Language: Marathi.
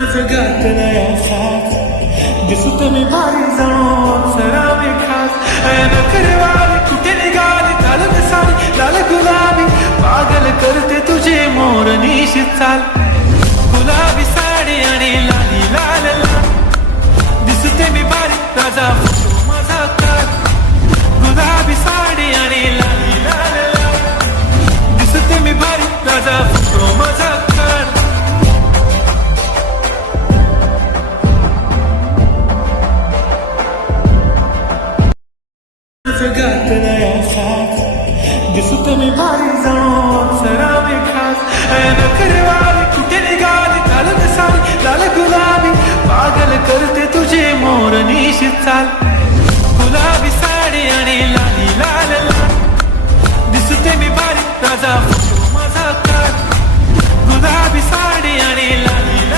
घातलंय साथ दिसत मी भारी जाऊन सरावे खास नखरेवाली कुठे निघाली चालत सारी लाल गुलाबी पागल करते तुझे मोर निशित चाल गुलाबी साडी आणि लाली लाल लाल दिसते मी भारी राजा फोटो माझा काढ गुलाबी साडी आणि लाली लाल लाल दिसते मी भारी राजा फोटो माझा काढ घातलंय साथ दिसत मी भारी जाऊन सरावे खास नखरेवाली कुठे निघाली चालत सारी लाल गुलाबी पागल करते तुझे मोर निशित चाल